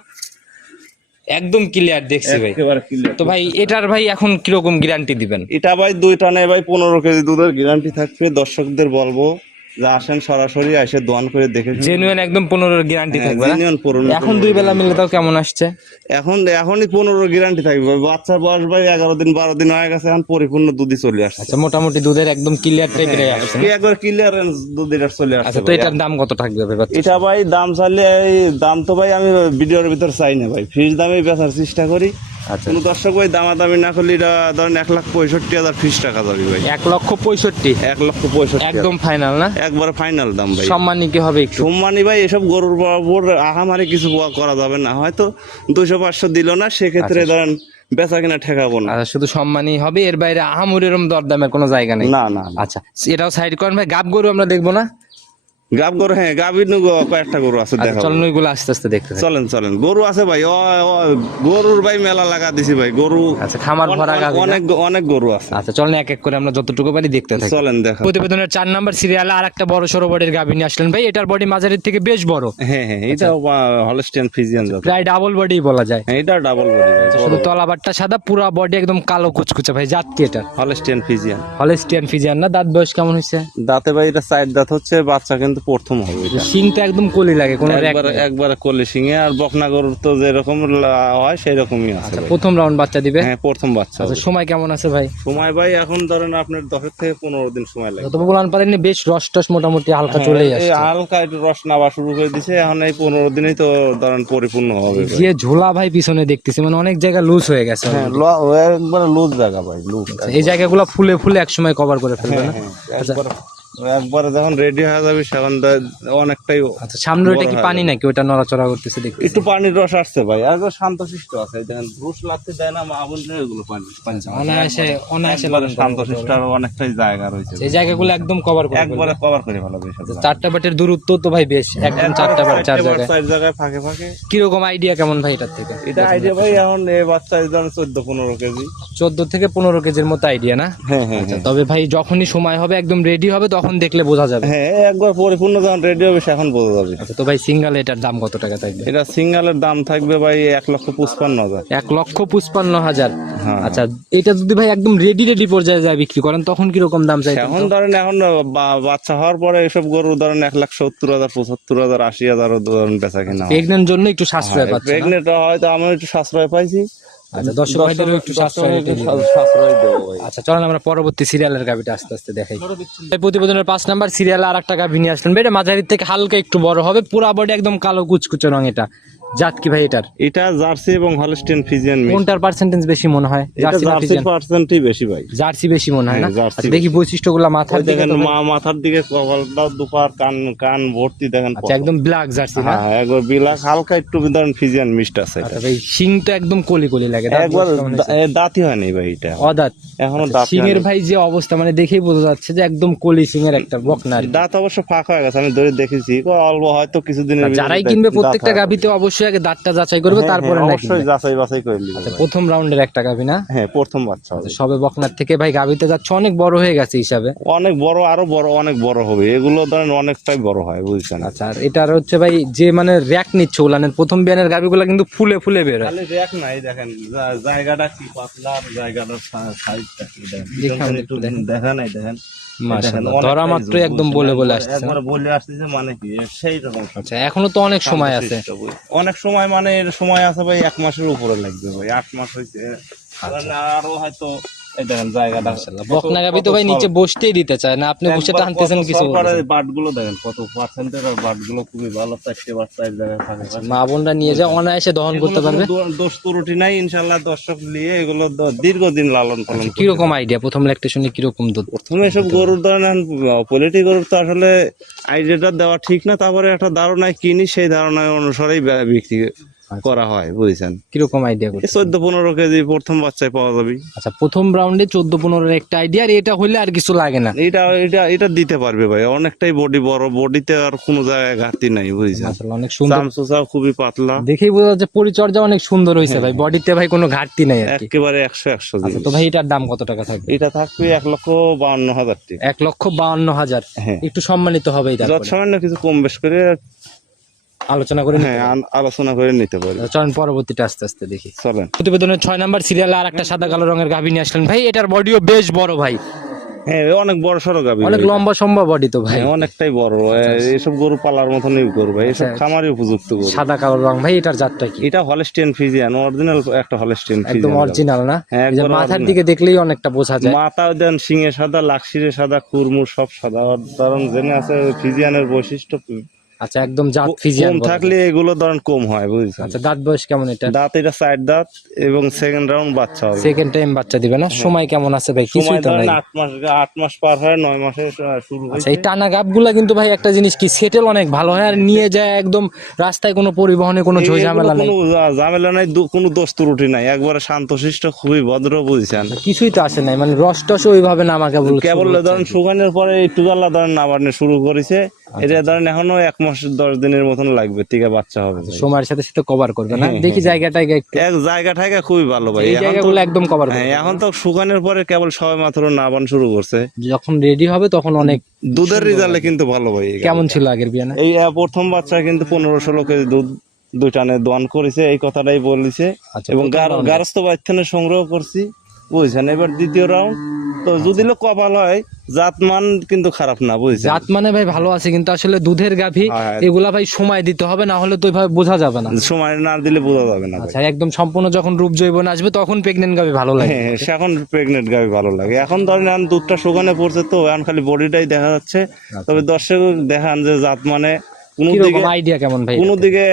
Speaker 2: একদম ক্লিয়ার দেখছি ভাই। তো ভাই এটার ভাই এখন কীরকম গ্যারান্টি দিবেন?
Speaker 1: এটা ভাই দুই টানে ভাই পনেরো কেজি দুধের গ্যারান্টি থাকবে দর্শকদের বলব। যে আসেন সরাসরি এসে দোয়ান করে দেখে
Speaker 2: জেনুইন একদম পনেরোর গ্যারান্টি
Speaker 1: হ্যাঁ,
Speaker 2: থাকবে না?
Speaker 1: genuine পনেরো-
Speaker 2: এখন দুই বেলা মিলে তাও কেমন আসছে?
Speaker 1: এখন এখনই পনেরো গ্যারান্টি থাকবে। ভাই। বাচ্চার বয়স ভাই এগারো দিন বারো দিন হয়ে গেছে এখন পরিপূর্ণ দুধই চলে আসছে।
Speaker 2: আচ্ছা মোটামুটি দুধের একদম ক্লিয়ার টাইপের আসছে
Speaker 1: একবার ক্লিয়ারেন্স দুধ এটা চলে আসছে
Speaker 2: আচ্ছা তো এটার দাম কত থাকবে ভাই
Speaker 1: এটা ভাই দাম চাইলে এই দাম তো ভাই আমি ভিডিওর ভিতর চাই না ভাই। ফিস দামে বেচার চেষ্টা করি। কোনো দর্শক ভাই দামাদামি না করলে এটা ধরেন এক লাখ পঁয়ষট্টি হাজার ফিস টাকা যাবে ভাই।
Speaker 2: এক লক্ষ পঁয়ষট্টি?
Speaker 1: এক লক্ষ পঁয়ষট্টি
Speaker 2: একদম ফাইনাল না?
Speaker 1: একবার ফাইনাল দাম ভাই।
Speaker 2: সম্মানী কি হবে
Speaker 1: সম্মানী ভাই এসব গরুর বরাবর আহামারি কিছু করা যাবে না। হয়তো দুশো পাঁচশো দিল না সেক্ষেত্রে ধরেন বেচা কিনা ঠেকাবো না।
Speaker 2: আচ্ছা শুধু সম্মানই হবে এর বাইরে আহামুর এরম দরদামের কোনো জায়গা নেই।
Speaker 1: না না না।
Speaker 2: আচ্ছা এটাও সাইড করেন ভাই গাব গরু আমরা দেখব না?
Speaker 1: গাব গরু হ্যাঁ গাবির কয়েকটা গরু আছে
Speaker 2: আচ্ছা
Speaker 1: দেখাবো
Speaker 2: চলুন ওইগুলো আস্তে আস্তে দেখতে
Speaker 1: চলেন চলেন। গরু আছে ভাই গরুর ভাই মেলা লাগা দিছি ভাই গরু
Speaker 2: আচ্ছা খামার ভরা
Speaker 1: অনেক- অনেক অনেক গরু আছে।
Speaker 2: আচ্ছা চলেন এক এক করে আমরা যতটুকু পারি দেখতে থাকি।
Speaker 1: চলেন দেখা।
Speaker 2: প্রতিবেদনের চার নাম্বার সিরিয়ালে আর একটা বড় সড়ো বডির গাভী নিয়ে আসলেন ভাই এটার বডি মাঝারির থেকে বেশ বড়।
Speaker 1: হ্যাঁ হ্যাঁ এটা হলস্টিয়ান ফিজিয়ান
Speaker 2: প্রায় ডাবল বডি বলা যায়।
Speaker 1: হ্যাঁ এটা ডাবল বডি
Speaker 2: শুধু তলাবারটা সাদা পুরা বডি একদম কালো কুচকুচে ভাই জাত কি এটা
Speaker 1: হলস্টিয়ান ফিজিয়ান
Speaker 2: হলেস্টিয়ান ফিজিয়ান না? দাঁত বয়স কেমন হয়েছে?
Speaker 1: দাঁতে ভাই এটা সাইড দাঁত হচ্ছে বাচ্চা কিন্তু প্রথম হবে
Speaker 2: শিংটা একদম কলি লাগে কোনো
Speaker 1: একবার। একবার কলি সিংহে আর বকনা গরুর তো যেরকম হয় সেই রকমই আছে
Speaker 2: আচ্ছা প্রথম রাউন্ড বাচ্চা দিবে?
Speaker 1: হ্যাঁ প্রথম বাচ্চা
Speaker 2: আচ্ছা সময় কেমন আছে ভাই?
Speaker 1: সময় ভাই এখন ধরেন আপনার দশের থেকে পনেরো দিন সময় লাগে।
Speaker 2: যত বলান পারেননি বেশ রস টস মোটামুটি হালকা
Speaker 1: হ্যাঁ, এই
Speaker 2: আসছে।
Speaker 1: হালকা একটু রস নাবা শুরু করে দিছে এখন এই পনেরো দিনেই তো ধরেন পরিপূর্ণ হবে।
Speaker 2: যে ঝোলা ভাই পিছনে দেখতেছি মানে অনেক জায়গা লুজ হয়ে গেছে
Speaker 1: হ্যাঁ একবারে লুজ জায়গা ভাই লুজ
Speaker 2: এই জায়গাগুলো ফুলে ফুলে একসময় কভার করে ফেলবে না?
Speaker 1: একবারে যখন রেডি হয়ে যাবে সেখন অনেকটাই
Speaker 2: আচ্ছা সামনে ওইটা কি পানি নাকি? ওটা নড়াচড়া করতেছে দেখতে
Speaker 1: একটু পানির রস আসছে ভাই একবার শান্তশিষ্ট আছে। দেখেন রুশ লাগতে দেয় না বোন এগুলো পানি
Speaker 2: অনায়াসে অনায়াসে
Speaker 1: শান্তশিষ্ট আর অনেকটাই জায়গা রয়েছে।
Speaker 2: এই জায়গাগুলো একদম কভার করে
Speaker 1: একবারে কভার করে ভালো বেশ
Speaker 2: চারটা বাটের দূরত্ব তো ভাই বেশ একদম চারটা বাট চার জায়গায়।
Speaker 1: চার জায়গায় ফাঁকে ফাঁকে।
Speaker 2: কীরকম আইডিয়া কেমন ভাই এটার থেকে?
Speaker 1: এটা আইডিয়া ভাই এখন এই বাচ্চা ধরেন চোদ্দ পনেরো কেজি।
Speaker 2: চোদ্দ থেকে পনেরো কেজির মতো আইডিয়া না?
Speaker 1: হ্যাঁ হ্যাঁ
Speaker 2: আচ্ছা, তবে ভাই যখনই সময় হবে একদম রেডি হবে তখন দেখলে বোঝা যাবে।
Speaker 1: হ্যাঁ একবার পরিপূর্ণ যখন রেডি হবে সে এখন বোঝা যাবে।
Speaker 2: আচ্ছা তো ভাই সিঙ্গেল এটার দাম কত টাকা থাকবে?
Speaker 1: এটা সিঙ্গালের দাম থাকবে ভাই এক লক্ষ পঁচপান্ন হাজার।
Speaker 2: এক লক্ষ পঁচপান্ন হাজার।
Speaker 1: হ্যাঁ।
Speaker 2: আচ্ছা এটা যদি ভাই একদম রেডি রেডি পর্যায়ে যায় বিক্রি করেন তখন কীরকম দাম চাই
Speaker 1: এখন ধরেন এখন বাচ্চা হওয়ার পরে এসব গরু ধরেন এক লাখ সত্তর হাজার পঁচাত্তর হাজার আশি হাজার ধরেন বেচা কিনা
Speaker 2: প্রেগনেন্ট জন্য একটু সাশ্রয় পাচ্ছে না?
Speaker 1: প্রেগনেন্ট হয়তো আমি একটু সাশ্রয় পাইছি।
Speaker 2: আচ্ছা দর্শক ভাইদেরও একটু সাশ্রয় আচ্ছা চলেন আমরা পরবর্তী সিরিয়ালের গাভিটা আস্তে আস্তে দেখাই। প্রতিবেদনের পাঁচ নাম্বার সিরিয়ালে আর একটা গাভি নিয়ে আসলেন এটা মাঝারির থেকে হালকা একটু বড় হবে। পুরা বডি একদম কালো কুচকুচে রং এটা। জাত কি ভাই এটার?
Speaker 1: এটা জার্সি এবং হলস্টেন ফিজিয়ান মিক্স।
Speaker 2: কোনটার পার্সেন্টেজ বেশি মনে হয়? জার্সি না ফ্রিজিয়ান?
Speaker 1: পার্সেন্টই বেশি ভাই।
Speaker 2: জার্সি বেশি মনে হয় না?
Speaker 1: হ্যাঁ,
Speaker 2: আচ্ছা, দেখি বৈশিষ্ট্যগুলো মাথার দিকে
Speaker 1: দেখেন মা মাথার দিকে কপালটা দুপার কান কান ভর্তি দেখেন
Speaker 2: আচ্ছা একদম ব্ল্যাক জার্সি না?
Speaker 1: হ্যাঁ একবার বিলাক হালকা একটু ধরেন মিষ্ট আছে এটা।
Speaker 2: আচ্ছা ভাই শিংটা একদম কলি কলি লাগে।
Speaker 1: একবার দাঁতই হয়নি ভাই এটা।
Speaker 2: অদাঁত?
Speaker 1: এখনও দাঁত
Speaker 2: সিংয়ের ভাই যে অবস্থা মানে দেখেই বোঝা যাচ্ছে যে একদম কলি সিংয়ের একটা বকনা আর
Speaker 1: দাঁত অবশ্য ফাঁকা হয়ে গেছে আমি ধরে দেখেছি অল্প হয়তো কিছুদিনের
Speaker 2: যারাই কিনবে প্রত্যেকটা। গাভিতে অবশ্যই আগে দাঁতটা যাচাই করবে
Speaker 1: হ্যাঁ,
Speaker 2: তারপরে
Speaker 1: হ্যাঁ, অবশ্যই যাচাই বাছাই করে নিবে
Speaker 2: আচ্ছা। প্রথম রাউন্ডের একটা গাভি না?
Speaker 1: হ্যাঁ প্রথম বাচ্চা হবে।
Speaker 2: সবে বকনার থেকে ভাই গাভিতে যাচ্ছে অনেক বড় হয়ে গেছে হিসাবে।
Speaker 1: অনেক বড় আরও বড় অনেক বড় হবে। এগুলো ধরেন অনেকটাই বড় হয় বুঝছেন?
Speaker 2: আচ্ছা আর এটার হচ্ছে ভাই যে মানে র্যাক নিচ্ছে উলানের প্রথম বিয়ানের গাভিগুলো কিন্তু ফুলে ফুলে বের হয়।
Speaker 1: দেখ নাই দেখেন জায়গাটা কি পাতলা আর জায়গাটার সাইজটা কি দেখেন। দেখা নাই দেখেন,
Speaker 2: ধরা মাত্রই একদম বলে বলে আসছে
Speaker 1: বলে আসতেছে মানে কি সেই রকম।
Speaker 2: আচ্ছা এখনও তো অনেক সময় আছে।
Speaker 1: অনেক সময় মানে সময় আছে ভাই এক মাসের উপরে লাগবে ভাই আট মাস হয়েছে
Speaker 2: আচ্ছা।
Speaker 1: আরও হয়তো এই দেখেন জায়গাটা
Speaker 2: বকনা গাবি তো ভাই নিচে বসতেই দিতে চায় না আপনি বসে টানতেছেন কিছু বলতেছেন।
Speaker 1: বাটগুলো দেখেন কত পার্সেন্টের খুবই ভালো চারটে বাচ্চা এক জায়গায় থাকে।
Speaker 2: মা বোনরা নিয়ে যায় অনায়াসে দহন করতে পারবে।
Speaker 1: এগুলো কোনো দো- দোষ ত্রুটি নাই ইনশাল্লাহ দর্শক নিয়ে এগুলো দীর্ঘদিন লালন পালন
Speaker 2: আইডিয়া প্রথম লেখতে শুনি কীরকম দুধ
Speaker 1: প্রথমে এসব গরুর ধরেন পোলিট্রি গরুর তো আসলে আইডিয়াটা দেওয়া ঠিক না তারপরে একটা ধারণায় কিনি সেই ধারণায় অনুসারেই বিক্রি করা হয় বুঝছেন?
Speaker 2: কীরকম আইডিয়া করতে
Speaker 1: চোদ্দ পনেরো কেজি প্রথম বাচ্চায় পাওয়া যাবে।
Speaker 2: আচ্ছা প্রথম রাউন্ডে চোদ্দ পনেরো একটা আইডিয়া আর এটা হইলে আর কিছু লাগে না।
Speaker 1: এটা এটা এটা দিতে পারবে ভাই। অনেকটাই বডি বড় বডিতে আর কোনো জায়গায় ঘাটতি নাই বুঝছেন?
Speaker 2: আসলে অনেক সুন্দর।
Speaker 1: চামচুচা খুবই পাতলা।
Speaker 2: দেখেই বোঝা যাচ্ছে পরিচর্যা অনেক সুন্দর হয়েছে ভাই। বডিতে ভাই কোনো ঘাটতি নাই আর কি।
Speaker 1: একেবারে একশো একশো
Speaker 2: আচ্ছা তো ভাই এটার দাম কত টাকা থাকবে?
Speaker 1: এটা থাকবে এক লক্ষ বাউন্ন হাজার টাকা।
Speaker 2: এক লক্ষ বাউন্ন হাজার।
Speaker 1: হ্যাঁ।
Speaker 2: একটু সম্মানিত হবেই
Speaker 1: যত সামান্য কিছু কম বেশ করে
Speaker 2: আলোচনা করে নিতে
Speaker 1: হ্যাঁ আলোচনা করে নিতে পারি।
Speaker 2: চলেন পরবর্তীটা আস্তে আস্তে দেখি।
Speaker 1: চলেন।
Speaker 2: প্রতিবেদনের ছয় নাম্বার সিরিয়ালে আর একটা সাদা কালো রঙের গাভী নিয়ে আসলেন। ভাই এটার বডিও বেশ বড় ভাই।
Speaker 1: হ্যাঁ অনেক বড় সড়ো গাবি
Speaker 2: অনেক লম্বা সম্ভব বডি তো ভাই।
Speaker 1: হ্যাঁ অনেকটাই বড়। এ- এইসব গরু পালার মতনই গরু ভাই। এসব
Speaker 2: আচ্ছা।
Speaker 1: খামারই উপযুক্ত গরু।
Speaker 2: সাদা কালো রং। ভাই এটার জাতটা কি?
Speaker 1: এটা হলস্টেন ফিজিয়ান অরিজিনাল একটা হলস্টেন
Speaker 2: একদম অরিজিনাল না?
Speaker 1: হ্যাঁ, একবার
Speaker 2: মাথার দিকে দেখলেই অনেকটা বোঝা যায়।
Speaker 1: মাথা দেন সিংহে সাদা লাক্সিরে সাদা কুরমুর সব সাদা। ধরেন জেনে আছে ফিজিয়ানের বৈশিষ্ট্য
Speaker 2: আচ্ছা একদম জাত ফিজিয়ান
Speaker 1: কম থাকলে এগুলো ধরেন কম হয় বুঝছেন?
Speaker 2: আচ্ছা দাঁত বয়স কেমন এটা?
Speaker 1: দাঁত এটা সাইড দাঁত এবং সেকেন্ড রাউন্ড বাচ্চা হবে।
Speaker 2: সেকেন্ড টাইম বাচ্চা দিবে না? সময় কেমন আছে ভাই? কিছুই তো নাই।
Speaker 1: ধরেন আট মাস আট মাস পার হয় নয় মাসে শুরু
Speaker 2: আচ্ছা এই টানা গাবগুলা কিন্তু ভাই একটা জিনিস কি? সেটেল অনেক ভালো হয় আর নিয়ে যায় একদম রাস্তায় কোনো পরিবহনে কোনো ঝই ঝামেলা নেই।
Speaker 1: কোনো ঝামেলা নাই কোনো দোষ ত্রুটি নাই। একবারে শান্তশিষ্ট খুবই ভদ্র বুঝছেন?
Speaker 2: কিছুই তো আসে নাই। মানে রস টস ওইভাবে না আমাকে বলছে
Speaker 1: কেবল ধরেন শুকানোর পরে একটু গাল্লা ধরেন নাবানো শুরু করেছে।
Speaker 2: আচ্ছা,
Speaker 1: এটা ধরেন এখনও এক মাস দশ দিনের মতন লাগবে টিকা বাচ্চা হবে
Speaker 2: সময়ের সাথে সাথে কভার করবে না?
Speaker 1: হ্যাঁ,
Speaker 2: দেখি জায়গাটা একটু।
Speaker 1: এক জায়গা ঠাইকা খুবই ভালো ভাই।
Speaker 2: এই
Speaker 1: এখন তো-
Speaker 2: জায়গাগুলো একদম কভার
Speaker 1: হ্যাঁ এখন তো শুকানোর পরে কেবল সবাই মাত্র নাবান শুরু করছে।
Speaker 2: যখন রেডি হবে তখন অনেক
Speaker 1: দুধের রেজাল্টে কিন্তু ভালো ভাই
Speaker 2: কেমন ছিল আগের বিয়ানে?
Speaker 1: এই প্রথম বাচ্চা কিন্তু পনেরো ষোলো কেজি দুধ দুই টানে দন করেছে এই কথাটাই বলেছে।
Speaker 2: আচ্ছা,
Speaker 1: এবং। গারস্থ বাচ্চানে সংগ্রহ করছি। বুঝছেন? এবার দ্বিতীয় রাউন্ড তো যদি লোক কপাল হয় জাতমান কিন্তু খারাপ না বুঝছেন?
Speaker 2: জাত মানে ভাই ভালো আছে কিন্তু আসলে দুধের গাভী
Speaker 1: হ্যাঁ।
Speaker 2: এগুলা ভাই সময় দিতে হবে না হলে তো ওইভাবে বোঝা যাবে না।
Speaker 1: সময় না দিলে বোঝা যাবে না
Speaker 2: আচ্ছা একদম সম্পূর্ণ যখন রূপ জৈবন আসবে তখন প্রেগনেন্ট গাভী ভালো লাগে।
Speaker 1: হ্যাঁ এখন প্রেগনেন্ট গাবি ভালো লাগে। এখন ধরেন এখন দুধটা শুকানে পড়ছে তো এখন খালি বডিটাই দেখা যাচ্ছে। তবে দর্শক দেখান যে জাত মানে কোনো দিকে
Speaker 2: আইডিয়া কেমন ভাই
Speaker 1: কোনো দিকে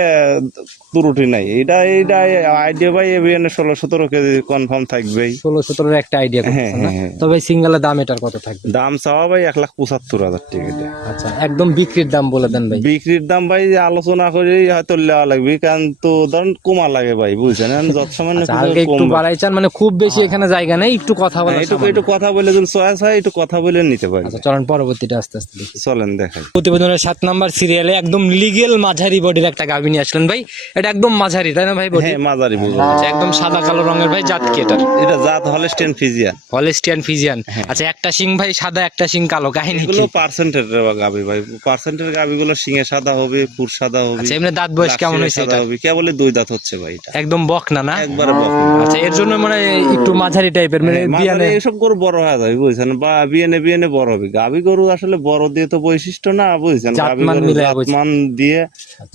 Speaker 1: ত্রুটি নাই। এটা এইটা আইডিয়া ভাই এবিএন ষোলো সতেরো কেজি কনফার্ম থাকবেই।
Speaker 2: ষোলো সতেরোর একটা আইডিয়া
Speaker 1: হ্যাঁ,
Speaker 2: করতেছেন না?
Speaker 1: হ্যাঁ, হ্যাঁ।
Speaker 2: তবে সিঙ্গেলের দাম এটার কত থাকবে?
Speaker 1: দাম চাওয়া ভাই এক লাখ পঁচাত্তর হাজার টাকা
Speaker 2: আচ্ছা একদম বিক্রির দাম বলে দেন ভাই।
Speaker 1: বিক্রির দাম ভাই আলোচনা করে হয়তো লেওয়া লাগবে কারণ তো ধরেন কমা লাগে ভাই বুঝছেন? যত সামান্য
Speaker 2: আচ্ছা,
Speaker 1: কিছু
Speaker 2: হালকা একটু বাড়াই চান মানে খুব বেশি এখানে জায়গা নেই একটু কথা বলে
Speaker 1: হ্যাঁ, একটু একটু কথা বলে যদি চয়েস হয় একটু কথা বলে নিতে পারি।
Speaker 2: আচ্ছা চলেন পরবর্তীটা আস্তে আস্তে
Speaker 1: চলেন দেখাই।
Speaker 2: প্রতিবেদনের সাত নাম্বার সিরিয়ালে একদম লিগেল মাঝারি বডির একটা গাভী নিয়ে আসলেন ভাই। এটা একদম মাঝারি তাই না ভাই বডি
Speaker 1: হ্যাঁ মাঝারি বুঝুন
Speaker 2: আচ্ছা একদম সাদা কালো রঙের ভাই জাত কি এটার?
Speaker 1: এটা জাত হলস্টেন ফিজিয়ান
Speaker 2: হলেস্টিয়ান ফিজিয়ান আচ্ছা একটা সিং ভাই সাদা একটা সিং কালো কাহিনী কি?
Speaker 1: এগুলো পার্সেন্টের গাবি ভাই। পার্সেন্টের গাবি গুলো সিংহে সাদা হবে ফুর সাদা হবে
Speaker 2: আচ্ছা এমনি দাঁত বয়স কেমন হয়েছে
Speaker 1: সাদা
Speaker 2: এটা?
Speaker 1: হবে। কেবলই দুই দাঁত হচ্ছে ভাই এটা।
Speaker 2: একদম বক না না?
Speaker 1: একবারে বক
Speaker 2: আচ্ছা এর জন্য মানে একটু মাঝারি টাইপের মানে বিয়ানে
Speaker 1: এইসব গরু বড় হয়ে যাবে বুঝছেন? বা বিএনএ বিএনএ বড় হবে। গাভী গরু আসলে বড় দিয়ে তো বৈশিষ্ট্য না বুঝছেন?
Speaker 2: জাতমান
Speaker 1: গরু জাতমান দিয়ে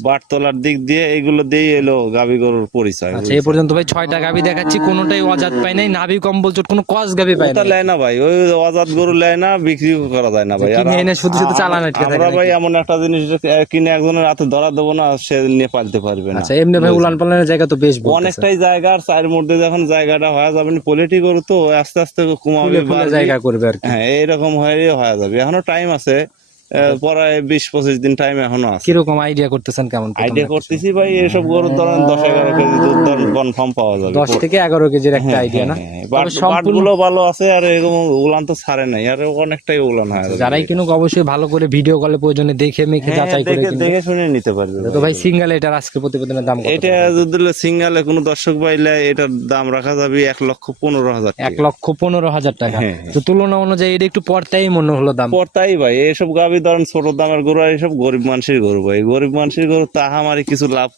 Speaker 1: বাট তোলার দিক দিয়ে এগুলো দিয়ে এলো গাবি গরুর পরিচয়
Speaker 2: আচ্ছা এই পর্যন্ত ভাই ছয়টা গাভী দেখাচ্ছি কোনোটাই অজাত পাই নাই নাভি কম্বল চোট কোনো কস গাভী পাই নাই।
Speaker 1: লেয় না ভাই ওই অজাত গরু লেয় না বিক্রি করা যায় না ভাই।
Speaker 2: কিনে এনে শুধু শুধু চালান আটকে থাকে
Speaker 1: আমরা ভাই এমন একটা জিনিস কিনে একজনের হাতে ধরা দেবো না সে নিয়ে পালতে পারবে না।
Speaker 2: আচ্ছা এমনি ভাই উলান পালানের জায়গা তো বেশ বড়
Speaker 1: অনেকটাই জায়গা আর চায়ের মধ্যে যখন জায়গাটা হয়ে যাবে পলিটি গরু তো আস্তে আস্তে কমাবে
Speaker 2: জায়গা করবে আর কি।
Speaker 1: হ্যাঁ এইরকম হয়ে হয়ে যাবে। এখনও টাইম আছে প্রায় বিশ পঁচিশ দিন টাইম এখনও আছে।
Speaker 2: কীরকম আইডিয়া করতেছেন কেমন
Speaker 1: আইডিয়া করতেছি ভাই এসব গরুর ধরেন দশ এগারো কেজি দুধ ধরেন কনফার্ম পাওয়া যাবে।
Speaker 2: দশ থেকে এগারো কেজির একটা আইডিয়া না?
Speaker 1: হ্যাঁ,
Speaker 2: তবে
Speaker 1: বাট সম্পূর্ণগুলো ভালো আছে আর এরকম উলান তো ছাড়ে নাই আর অনেকটাই উলান হয়।
Speaker 2: যারাই কিনুক অবশ্যই ভালো করে ভিডিও কলে প্রয়োজনে দেখে মেখে
Speaker 1: হ্যাঁ,
Speaker 2: যাচাই করে
Speaker 1: দেখে শুনে নিতে পারবে
Speaker 2: তো ভাই। সিঙ্গেল এটার আজকে প্রতিবেদনের দাম
Speaker 1: এটা যদি সিঙ্গালে কোনো দর্শক পাইলে এটার দাম রাখা যাবে এক লক্ষ পনেরো হাজার
Speaker 2: এক লক্ষ পনেরো হাজার টাকা।
Speaker 1: হ্যাঁ।
Speaker 2: তো তুলনা অনুযায়ী এটা একটু পরতাই মনে হলো দাম।
Speaker 1: পড়তাই ভাই এসব এইসব গাবি ধরেন ছোট দামের গরু আর এইসব গরিব মানুষের গরু ভাই। গরিব মানুষের গরু তাহামারি কিছু লাভ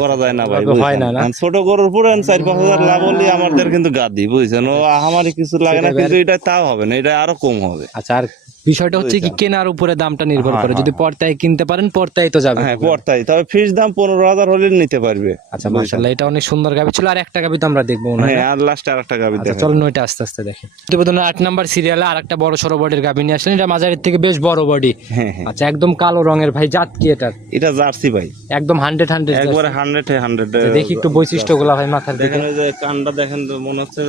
Speaker 1: করা যায় না ভাই
Speaker 2: হয় না, না?
Speaker 1: ছোট গরুর পরে চার পাঁচ হাজার লাভ হলে আমাদের কিন্তু গাদি বুঝছেন? ও আমার কিছু লাগে না কিন্তু এটা তাও হবে না এটা আরও কম হবে।
Speaker 2: আচ্ছা আর বিষয়টা হচ্ছে কি কেনার উপরে দামটা নির্ভর
Speaker 1: হ্যাঁ,
Speaker 2: করে।
Speaker 1: হ্যাঁ,
Speaker 2: যদি পর্তায় কিনতে পারেন পর্তায় তো যাবে
Speaker 1: হ্যাঁ পড়তাই তবে ফিস দাম পনেরো হাজার হলে নিতে পারবে।
Speaker 2: আচ্ছা মাশাআল্লাহ এটা অনেক সুন্দর গাবি ছিল। আর একটা গাবি তো আমরা দেখব হয় না?
Speaker 1: হ্যাঁ আর লাস্টে আর একটা গাবি
Speaker 2: আচ্ছা
Speaker 1: দেখা
Speaker 2: চলুন ওইটা আস্তে আস্তে দেখি। প্রতিবেদনের আট নাম্বার সিরিয়ালে আর একটা বড় সড়ো বডির গাবি নিয়ে আসলেন। এটা মাঝারির থেকে বেশ বড় বডি
Speaker 1: হ্যাঁ হ্যাঁ।
Speaker 2: আচ্ছা একদম কালো রঙের ভাই জাত কি এটার?
Speaker 1: এটা জার্সি ভাই।
Speaker 2: একদম হান্ড্রেড হান্ড্রেড
Speaker 1: একবারে হান্ড্রেড হান্ড্রেড
Speaker 2: দেখি একটু বৈশিষ্ট্যগুলো ভাই মাথার দিকে।
Speaker 1: দেখেন যে কানটা দেখেন তো মনে হচ্ছে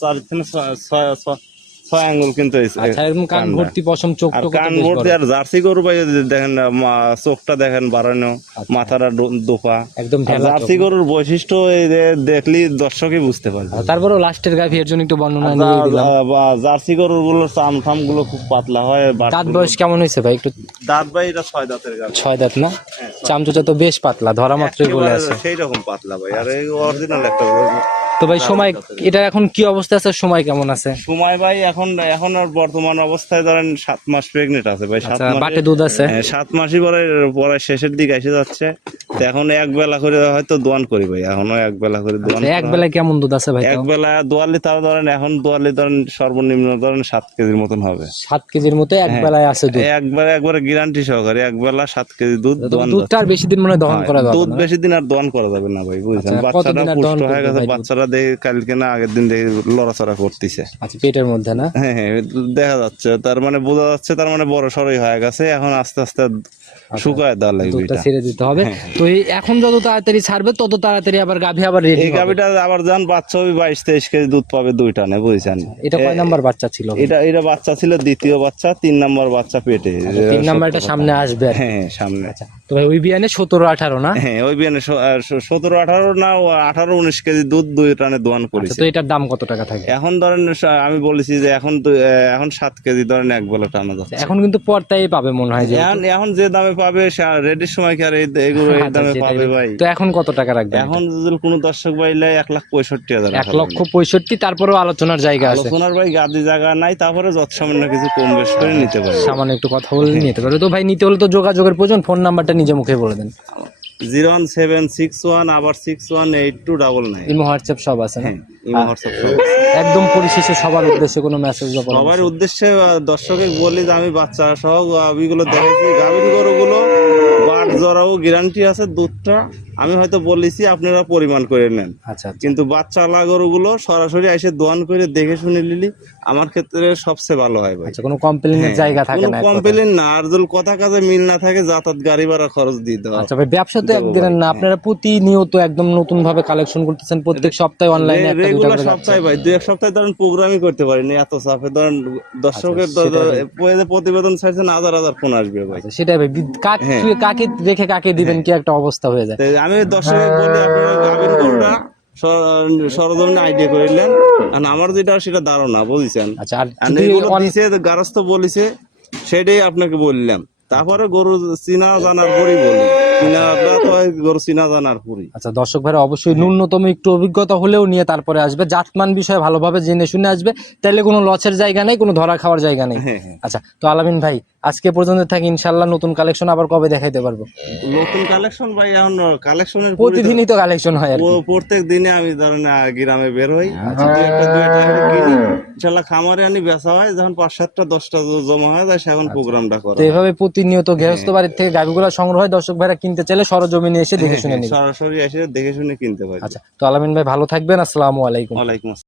Speaker 1: চার থেকে ছয়- আঙ্গুল কিন্তু
Speaker 2: আচ্ছা এরকম কান ভর্তি পশম চোখ
Speaker 1: কান ভর্তি আর জার্সি গরু ভাই দেখেন চোখটা দেখেন বাড়ানো মাথাটা ডো- দোপা।
Speaker 2: একদম।
Speaker 1: জার্সি গরুর বৈশিষ্ট্য দেখলি দর্শকই বুঝতে পারবে।
Speaker 2: আর তারপরেও লাস্টের গাভি এর জন্য একটু বর্ণনা দিলাম।
Speaker 1: বা- জার্সি গরুরগুলো চাম ঠামগুলো খুব পাতলা হয়
Speaker 2: দাঁত বয়স কেমন হয়েছে ভাই? একটু
Speaker 1: দাঁত ভাই এটা ছয় দাঁতের গাছ
Speaker 2: ছয় দাঁত না? চামচুচা তো বেশ পাতলা ধরা মাত্রই বলে আছে।
Speaker 1: সেই রকম পাতলা ভাই। আর এই অরিজিনাল একটা।
Speaker 2: তো ভাই সময় এটা এখন কি অবস্থা আছে? সময় কেমন আছে?
Speaker 1: সময় ভাই এখন এখন আর বর্তমান অবস্থায় ধরেন সাত মাস প্রেগনেন্ট আছে ভাই। সাত
Speaker 2: মাস
Speaker 1: মাসে
Speaker 2: বাটে দুধ আছে।
Speaker 1: হ্যাঁ, সাত মাসই পরে পরে শেষের দিকে এসে যাচ্ছে। এখন এক বেলা করে হয়তো দোয়ান করি ভাই এখনও এক বেলা করে দোয়ান
Speaker 2: আচ্ছা, এক বেলায় কেমন দুধ আছে ভাই
Speaker 1: এক বেলা দোয়ালি তাও ধরেন এখন দোয়ালি ধরেন সর্বনিম্ন ধরেন সাত কেজির মতন হবে।
Speaker 2: সাত কেজির মতো এক বেলায় আছে দুধ?
Speaker 1: একবারে একবারে গ্যারান্টি সহকারে এক বেলা সাত কেজি দুধ দোয়ান
Speaker 2: দুধটা আর বেশি দিন মনে হয় দহন করা যাবে
Speaker 1: দুধ বেশি দিন আর দোয়ান করা যাবে না ভাই বুঝছেন?
Speaker 2: আচ্ছা,
Speaker 1: বাচ্চারা পুষ্ট হয়ে গেছে? বাচ্চারা দেখে কালকে না আগের দিন দেখে লড়াচড়া করতেছে।
Speaker 2: আচ্ছা পেটের মধ্যে না?
Speaker 1: হ্যাঁ হ্যাঁ দেখা যাচ্ছে তার মানে বোঝা যাচ্ছে তার মানে বড় সড়ই হয়ে গেছে এখন আস্তে আস্তে শুকায় দেওয়া লাগবে এটা।
Speaker 2: ছেড়ে দিতে হবে। তো এই এখন যত তাড়াতাড়ি ছাড়বে তত তাড়াতাড়ি আবার গাভী আবার রেডি
Speaker 1: এই গাভীটা আবার যান বাচ্চা হবে বাইশ তেইশ কেজি দুধ পাবে দুইটা নে বুঝছেন?
Speaker 2: এটা কয় নাম্বার বাচ্চা ছিল?
Speaker 1: এটা এটা বাচ্চা ছিল দ্বিতীয় বাচ্চা তিন নাম্বার বাচ্চা পেটে।
Speaker 2: আচ্ছা, তিন নাম্বারটা সামনে আসবে।
Speaker 1: হ্যাঁ হ্যাঁ, সামনে।
Speaker 2: আচ্ছা। তো ভাই ওই বিয়ানে সতেরো আঠারো না?
Speaker 1: হ্যাঁ ওই বিয়ানে সতেরো আঠারো না আঠারো উনিশ কেজি দুধ দুই টানে দোয়ান
Speaker 2: আচ্ছা
Speaker 1: করেছে।
Speaker 2: তো এটার দাম কত টাকা থাকে?
Speaker 1: এখন ধরেন আমি বলেছি যে এখন তো এখন সাত কেজি ধরেন এক বেলা টানা যাচ্ছে।
Speaker 2: এখন কিন্তু পর্তায় পাবে মনে হয় যে
Speaker 1: এখন এখন যে দামে পাবে রেডির সময় কি আর এগুলো এই
Speaker 2: আচ্ছা,
Speaker 1: দামে পাবে ভাই?
Speaker 2: তো এখন কত টাকা রাখবেন
Speaker 1: এখন যদি কোনো দর্শক ভাই লাই এক লাখ পঁয়ষট্টি হাজার
Speaker 2: এক লক্ষ পঁয়ষট্টি তারপরেও আলোচনার জায়গা আছে।
Speaker 1: আলোচনার ভাই গাদি জায়গা নাই তারপরে যত সামান্য কিছু কম বেশ করে নিতে পারে
Speaker 2: সামান্য একটু কথা বলে নিতে পারে তো ভাই নিতে হলে তো যোগাযোগের প্রয়োজন ফোন নাম্বারটা নিজে মুখে বলে দেন
Speaker 1: zero one seven six one আবার six one eight two double nine
Speaker 2: imo WhatsApp সব আছে না
Speaker 1: হ্যাঁ ইমো হোয়াটসঅ্যাপ সব।
Speaker 2: একদম পরিশেষে সবার উদ্দেশ্যে কোনো মেসেজ বা?
Speaker 1: সবার উদ্দেশ্যে দর্শকে বলি যে আমি বাচ্চারা সহ গাভিগুলো দেখেছি গাভীর গরুগুলো বাট জরাও গ্যারান্টি আছে দুধটা। আমি হয়তো বলেছি আপনারা পরিমাণ করে নেন।
Speaker 2: আচ্ছা আচ্ছা।
Speaker 1: কিন্তু বাচ্চাওয়ালা গরুগুলো সরাসরি এসে দোয়ান করে দেখে শুনে নিলি আমার ক্ষেত্রে সবচেয়ে ভালো হয় ভাই।
Speaker 2: আচ্ছা কোনো কমপ্লেনের জায়গা থাকে না
Speaker 1: কমপ্লেন না। আর যদি কথা কাজে মিল না থাকে যাতায়াত গাড়ি ভাড়া খরচ দিতে হবে
Speaker 2: আচ্ছা ভাই ব্যবসা তো একদিনের না আপনারা প্রতিনিয়ত একদম নতুন ভাবে কালেকশন করতেছেন প্রত্যেক সপ্তাহে অনলাইনে একটা দুটো
Speaker 1: রেগুলার সপ্তাহে ভাই দুই এক সপ্তাহে ধরেন প্রোগ্রামই করতে পারিনি এত চাপে। ধরেন দর্শকের
Speaker 2: আচ্ছা,
Speaker 1: প্রতিবেদন ছাড়ছেন হাজার হাজার ফোন আসবে ভাই।
Speaker 2: সেটাই ভাই। কাকে
Speaker 1: হ্যাঁ।
Speaker 2: কাকে রেখে কাকে দিবেন কি একটা অবস্থা হয়ে যায়।
Speaker 1: আমি দর্শকের বলি আপনারা গাভীর গরুটা সর- আইডিয়া করিলেন আর আমার যেটা সেটা ধারণা বুঝছেন?
Speaker 2: আচ্ছা আর
Speaker 1: আর
Speaker 2: যদি
Speaker 1: এগুলো
Speaker 2: অন-
Speaker 1: দিছে গারস্থ বলিছে সেটাই আপনাকে বললাম। তারপরে গরু চিনা জানার পরই বলি। হয়
Speaker 2: আচ্ছা দর্শক ভাইরা অবশ্যই ন্যূনতম একটু অভিজ্ঞতা হলেও নিয়ে তারপরে আসবে। জাতমান বিষয়ে ভালোভাবে জেনে শুনে আসবে। তাইলে কোনো লসের জায়গা নেই কোনো ধরা খাওয়ার জায়গা নেই।
Speaker 1: হ্যাঁ হ্যাঁ।
Speaker 2: আচ্ছা তো আলামিন ভাই আজকে পর্যন্ত থাকি ইনশাল্লাহ নতুন কালেকশন আবার কবে দেখাইতে পারব।
Speaker 1: নতুন কালেকশন ভাই এখন কালেকশনের
Speaker 2: প্রতিদিনই তো কালেকশন হয় আর
Speaker 1: প্রত্যেক দিনে আমি ধরেন গ্রামে বের হই। করে কিনি। ইনশাল্লাহ খামারে আনি বেচা হয়। যখন পাঁচ সাতটা দশটা জ- জমা হয় যায় সেখন প্রোগ্রামটা করা
Speaker 2: তো এভাবে প্রতিনিয়ত গৃহস্থ বাড়ির থেকে গাভিগুলো সংগ্রহ হয় দর্শক ভাইরা কিনতে চাইলে সরজমিনে এসে দেখে শুনে নিবে।
Speaker 1: সরাসরি এসে দেখে শুনে কিনতে পারি
Speaker 2: আচ্ছা তো আলামিন ভাই ভালো থাকবেন আসসালামু আলাইকুম।
Speaker 1: ওয়ালাইকুম আসসালাম।